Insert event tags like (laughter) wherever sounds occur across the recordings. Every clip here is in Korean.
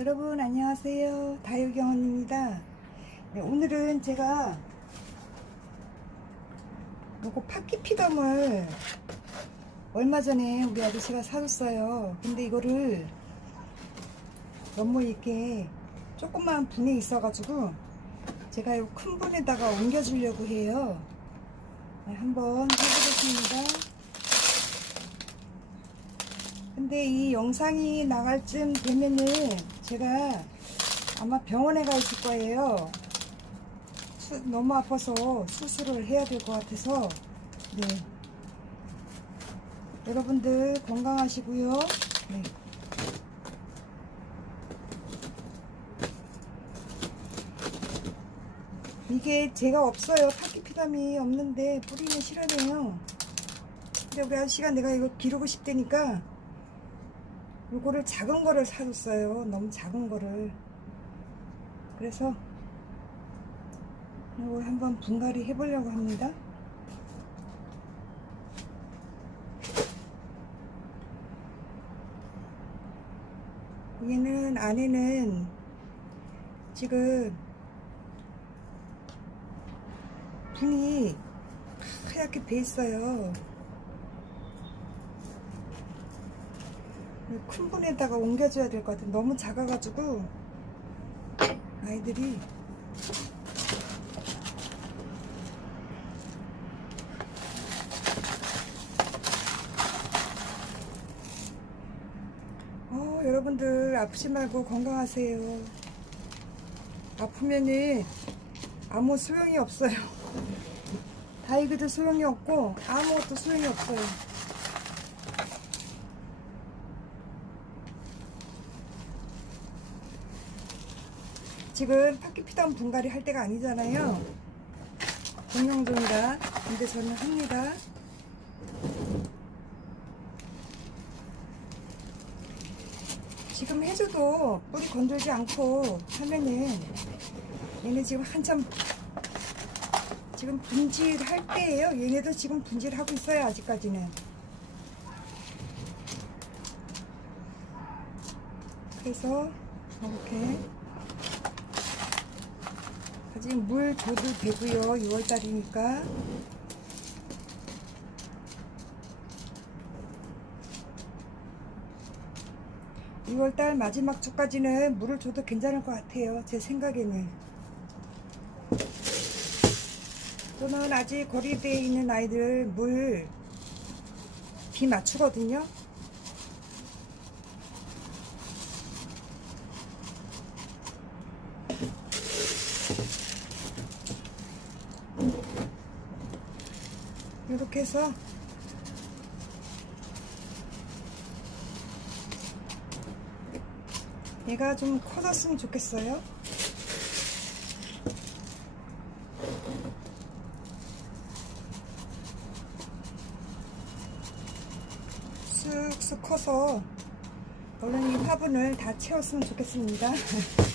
여러분 안녕하세요. 다유경원입니다. 네, 오늘은 제가 요거 파키피덤을 얼마 전에 우리 아저씨가 사줬어요. 근데 이거를 너무 이렇게 조그만 분에 있어 가지고 제가 요 큰 분에다가 옮겨 주려고 해요. 네, 한번 해보겠습니다 근데 이 영상이 나갈 쯤 되면은 제가 아마 병원에 가 있을 거예요. 수- 너무 아파서 수술을 해야 될 것 같아서 네. 여러분들 건강하시고요. 네. 이게 제가 없어요. 파키피담이 없는데 뿌리는 싫어해요. 근데 우리 아저씨가 내가 이거 기르고 싶다니까 요거를 작은 거를 사줬어요. 너무 작은 거를. 그래서 이걸 한번 분갈이 해보려고 합니다. 얘는 안에는 지금 분이 하얗게 배 있어요. 큰 분에다가 옮겨줘야 될 것 같아. 너무 작아가지고 아이들이 어, 여러분들 아프지 말고 건강하세요. 아프면은 아무 소용이 없어요. (laughs) 다이기도 소용이 없고 아무것도 소용이 없어요. 지금 파키피담 분갈이 할 때가 아니잖아요. 공룡종이라. 근데 저는 합니다. 지금 해줘도 뿌리 건들지 않고 하면은 얘네 지금 한참 지금 분질할 때예요. 얘네도 지금 분질하고 있어요. 아직까지는. 그래서 이렇게 아직 물 줘도 되고요. 6월달이니까. 이월달 마지막 주까지는 물을 줘도 괜찮을 것 같아요. 제 생각에는. 또는 아직 거리대에 있는 아이들 물 비 맞추거든요. 이렇게 해서 얘가 좀 커졌으면 좋겠어요. 쑥쑥 커서 얼른 이 화분을 다 채웠으면 좋겠습니다. (laughs)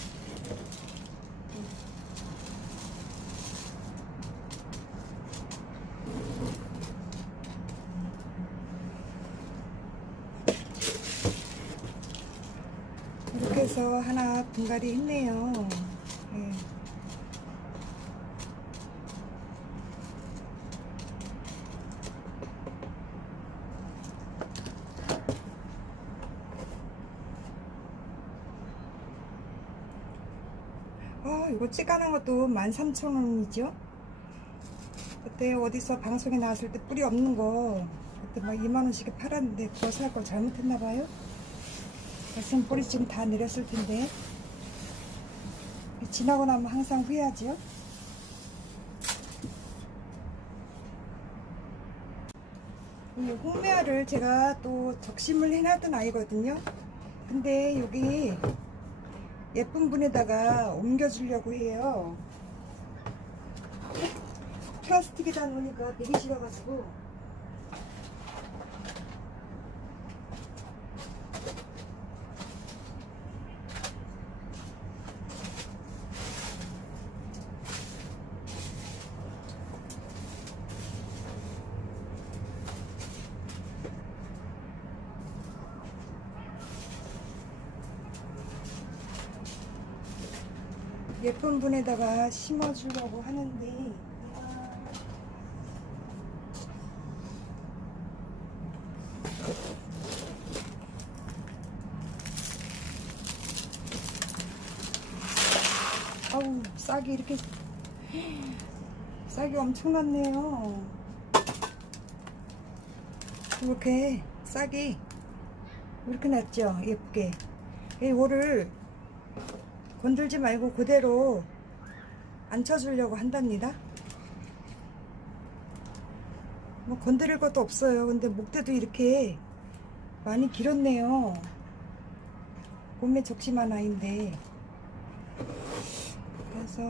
해서 하나 분갈이 했네요. 예. 아, 이거 찌까는 것도 13,000원이죠? 그때 어디서 방송에 나왔을 때 뿌리 없는 거 그때 막 2만원씩에 팔았는데 그거 살걸 잘못했나봐요? 말씀 뿌리 지금 다 내렸을 텐데 지나고 나면 항상 후회하지요. 이 홍매화를 제가 또 적심을 해놨던 아이거든요. 근데 여기 예쁜 분에다가 옮겨주려고 해요. 플라스틱에다 놓으니까 되게 싫어가지고 예쁜 분에다가 심어주려고 하는데. 아우 싹이 이렇게 싹이 엄청났네요. 이렇게 싹이 이렇게 났죠? 예쁘게. 이거를 건들지 말고 그대로 앉혀주려고 한답니다. 뭐 건드릴 것도 없어요. 근데 목대도 이렇게 많이 길었네요. 몸매 적심한 아이인데. 그래서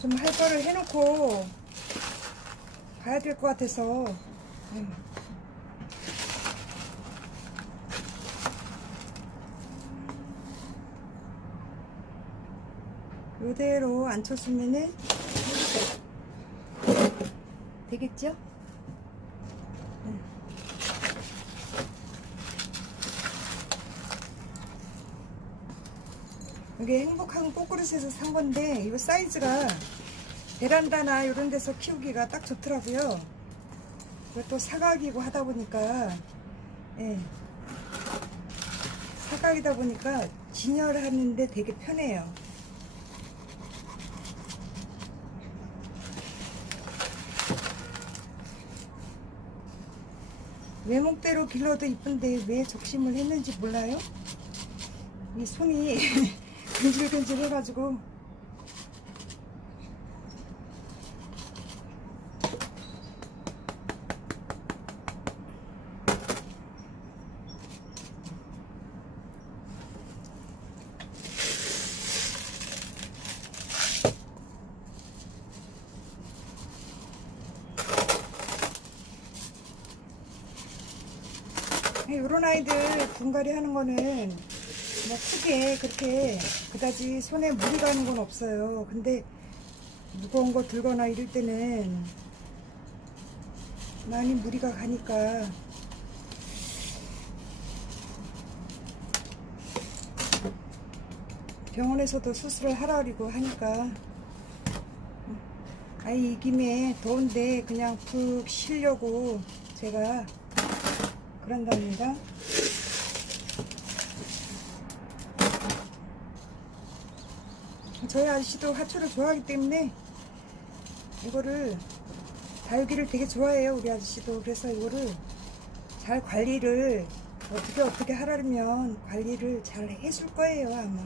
좀 할 거를 해놓고 가야 될 것 같아서. 음. 이대로 앉혀주면은 되겠죠? 이게 행복한 꽃그릇에서 산 건데 이 사이즈가 베란다나 이런 데서 키우기가 딱 좋더라고요. 이것도 사각이고 하다 보니까 예. 사각이다 보니까 진열하는데 되게 편해요. 외목대로 길러도 이쁜데 왜 적심을 했는지 몰라요? 이 손이 (laughs) 근질근질 해가지고 이런 아이들 분갈이 하는 거는 뭐 크게 그렇게 그다지 손에 무리 가는 건 없어요. 근데 무거운 거 들거나 이럴 때는 많이 무리가 가니까 병원에서도 수술을 하라고 하니까 아이 이 김에 더운데 그냥 푹 쉬려고 제가 그런답니다. 저희 아저씨도 하초를 좋아하기 때문에 이거를 다육이를 되게 좋아해요 우리 아저씨도. 그래서 이거를 잘 관리를 어떻게 어떻게 하려면 관리를 잘 해줄 거예요 아마.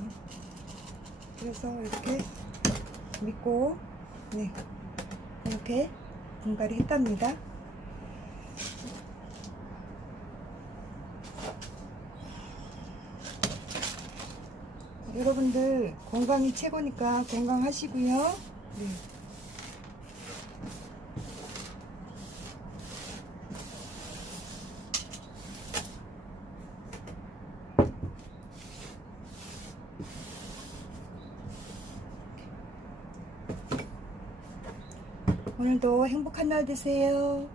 그래서 이렇게 믿고 네. 이렇게 분갈이 했답니다 여러분들 건강이 최고니까 건강하시고요. 네. 오늘도 행복한 날 되세요.